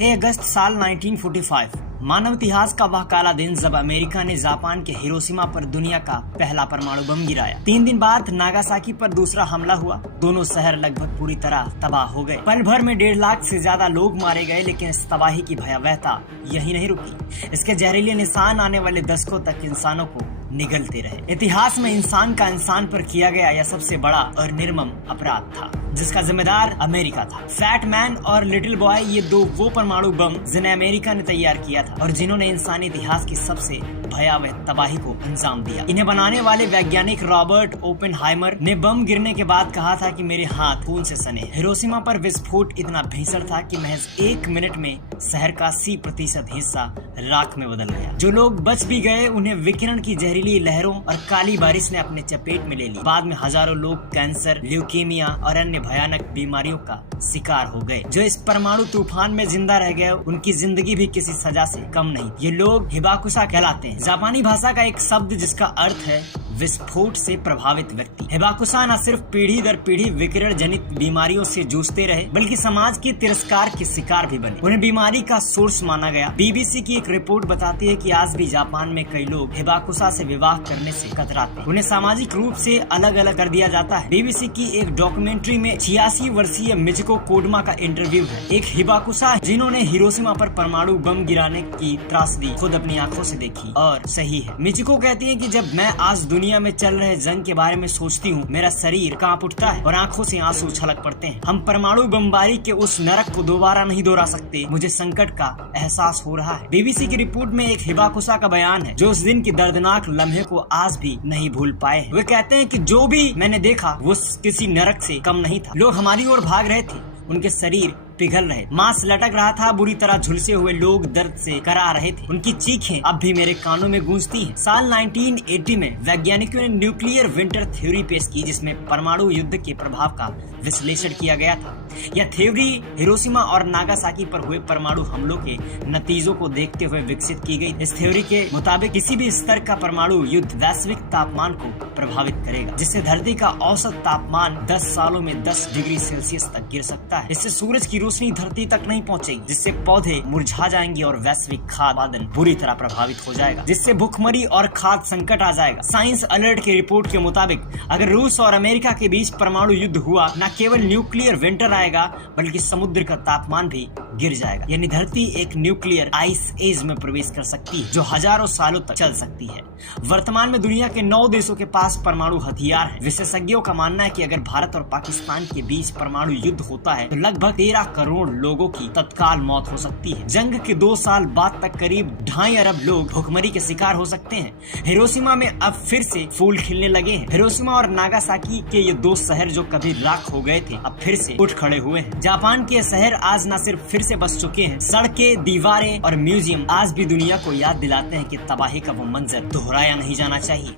अगस्त साल 1945 मानव इतिहास का वह काला दिन जब अमेरिका ने जापान के हिरोशिमा पर दुनिया का पहला परमाणु बम गिराया। 3 दिन बाद नागासाकी पर दूसरा हमला हुआ। दोनों शहर लगभग पूरी तरह तबाह हो गए। पल भर में 1.5 लाख से ज्यादा लोग मारे गए, लेकिन इस तबाही की भयावहता यही नहीं रुकी। इसके जहरीले निशान आने वाले दशकों तक इंसानों को निगलते रहे। इतिहास में इंसान का इंसान पर किया गया यह सबसे बड़ा और निर्मम अपराध था, जिसका जिम्मेदार अमेरिका था। फैट मैन और लिटिल बॉय, ये दो वो परमाणु बम जिन्हें अमेरिका ने तैयार किया था और जिन्होंने इंसानी इतिहास की सबसे भयावह तबाही को अंजाम दिया। इन्हें बनाने वाले वैज्ञानिक रॉबर्ट ओपेनहाइमर ने बम गिरने के बाद कहा था कि मेरे हाथ खून से सने। हिरोशिमा पर विस्फोट इतना भीषण था कि महज 1 मिनट में शहर का 80% हिस्सा राख में बदल गया। जो लोग बच भी गए उन्हें विकिरण की जहरीली लहरों और काली बारिश ने अपने चपेट में ले ली। बाद में हजारों लोग कैंसर, ल्यूकीमिया और अन्य भयानक बीमारियों का शिकार हो गए। जो इस परमाणु तूफान में जिंदा रह गए उनकी जिंदगी भी किसी सजा से कम नहीं। ये लोग हिबाकुशा कहलाते हैं, जापानी भाषा का एक शब्द जिसका अर्थ है विस्फोट से प्रभावित व्यक्ति। हिबाकुशा न सिर्फ पीढ़ी दर पीढ़ी विकिरण जनित बीमारियों से जूझते रहे, बल्कि समाज के तिरस्कार के शिकार भी बने। उन्हें बीमारी का सोर्स माना गया। बीबीसी की एक रिपोर्ट बताती है कि आज भी जापान में कई लोग हिबाकुशा से विवाह करने से कतराते हैं। उन्हें सामाजिक रूप से अलग अलग कर दिया जाता है। बीबीसी की एक डॉक्यूमेंट्री में 86 वर्षीय मिजुको कोडमा का इंटरव्यू है, एक हिबाकुशा जिन्होंने हिरोशिमा पर परमाणु बम गिराने की त्रासदी खुद अपनी आंखों से देखी। और सही है, मिजुको कहती है कि जब मैं आज दुनिया में चल रहे जंग के बारे में सोचती हूँ, मेरा शरीर कांप उठता है और आंखों से आंसू छलक पड़ते हैं। हम परमाणु बमबारी के उस नरक को दोबारा नहीं दोहरा सकते। मुझे संकट का एहसास हो रहा है। बीबीसी की रिपोर्ट में एक हिबाकुशा का बयान है जो उस दिन की दर्दनाक लम्हे को आज भी नहीं भूल पाए हैं। वे कहते हैं कि जो भी मैंने देखा वो किसी नरक से कम नहीं था। लोग हमारी ओर भाग रहे थे, उनके शरीर पिघल रहे, मांस लटक रहा था, बुरी तरह झुलसे हुए लोग दर्द से करा रहे थे। उनकी चीखें अब भी मेरे कानों में गूंजती हैं। साल 1980 में वैज्ञानिकों ने न्यूक्लियर विंटर थ्योरी पेश की, जिसमें परमाणु युद्ध के प्रभाव का विश्लेषण किया गया था। यह थ्योरी हिरोशिमा और नागासाकी पर हुए परमाणु हमलों के नतीजों को देखते हुए विकसित की गई। इस थ्योरी के मुताबिक किसी भी स्तर का परमाणु युद्ध वैश्विक तापमान को प्रभावित करेगा, जिससे धरती का औसत तापमान 10 सालों में 10 डिग्री सेल्सियस तक गिर सकता है। इससे सूरज की रोशनी धरती तक नहीं पहुंचेगी, जिससे पौधे मुरझा जाएंगे और वैश्विक खाद्य उत्पादन बुरी तरह प्रभावित हो जाएगा, जिससे भूखमरी और खाद्य संकट आ जाएगा। साइंस अलर्ट की रिपोर्ट के मुताबिक अगर रूस और अमेरिका के बीच परमाणु युद्ध हुआ, न केवल न्यूक्लियर विंटर आएगा बल्कि समुद्र का तापमान भी गिर जाएगा। यानी धरती एक न्यूक्लियर आइस एज में प्रवेश कर सकती है जो हजारों सालों तक चल सकती है। वर्तमान में दुनिया के 9 देशों के पास परमाणु हथियार है। विशेषज्ञों का मानना है कि अगर भारत और पाकिस्तान के बीच परमाणु युद्ध होता है तो लगभग 13 करोड़ लोगों की तत्काल मौत हो सकती है। जंग के 2 साल बाद तक करीब 2.5 अरब लोग भूखमरी के शिकार हो सकते हैं। हिरोशिमा में अब फिर से फूल खिलने लगे हैं। हिरोशिमा और नागासाकी के ये 2 शहर जो कभी राख हो गए थे अब फिर से उठ खड़े हुए हैं। जापान के शहर आज न सिर्फ फिर से बच चुके हैं, सड़कें, दीवारें और म्यूजियम आज भी दुनिया को याद दिलाते हैं कि तबाही का वो मंजर दोहराया नहीं जाना चाहिए।